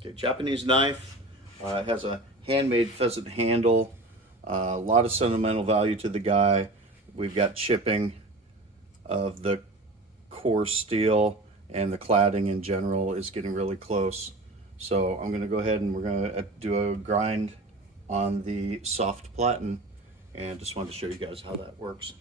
Okay, Japanese knife. It has a handmade pheasant handle. A lot of sentimental value to the guy. We've got chipping of the core steel, and the cladding in general is getting really close. So I'm going to go ahead and we're going to do a grind on the soft platen, and just wanted to show you guys how that works.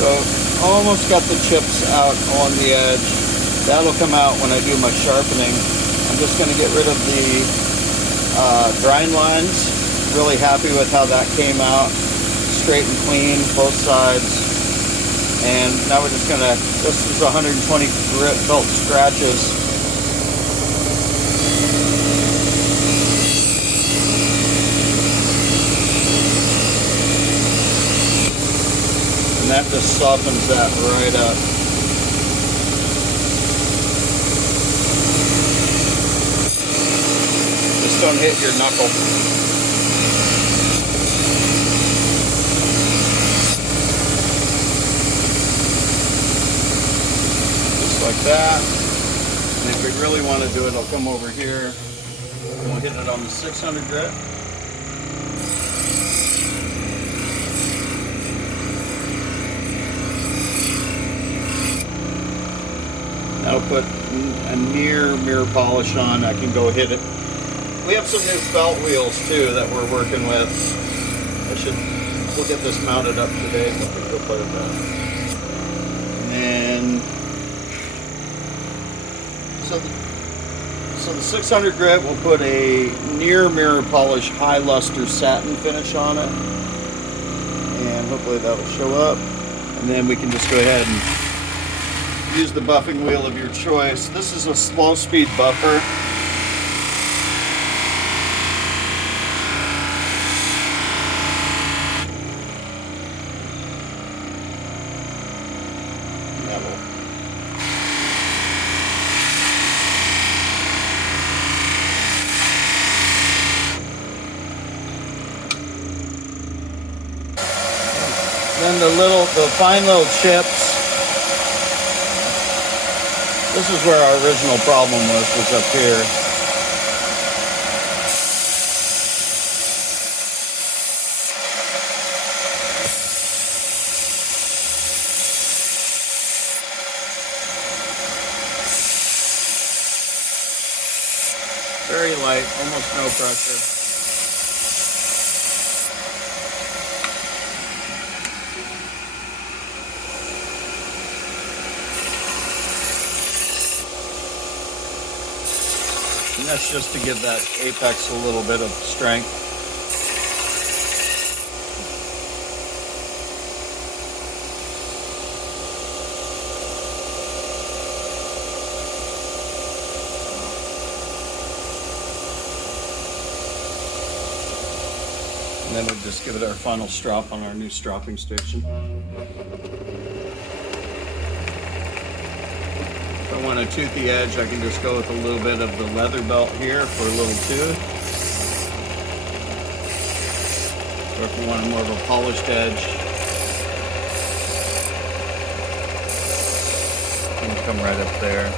So almost got the chips out on the edge. That'll come out when I do my sharpening. I'm just going to get rid of the grind lines. Really happy with how that came out. Straight and clean, both sides. And now we're just going to, this is 120 grit belt scratches. that just softens that right up. Just don't hit your knuckle. Just like that. And if we really want to do it, I'll come over here and we'll hit it on the 600 grit. That'll put a near mirror polish on. I can go hit it. We have some new felt wheels too that we're working with. We'll get this mounted up today and we can go play with that. And then, so the 600 grit will put a near mirror polish high luster satin finish on it. And hopefully that'll show up. And then we can just go ahead and use the buffing wheel of your choice. This is a slow speed buffer. Then the fine little chips. This is where our original problem was up here. Very light, almost no pressure. And that's just to give that apex a little bit of strength. And then we'll just give it our final strop on our new stropping station. If I want to tooth the edge, I can just go with a little bit of the leather belt here for a little tooth. Or if you want more of a polished edge, you can come right up there.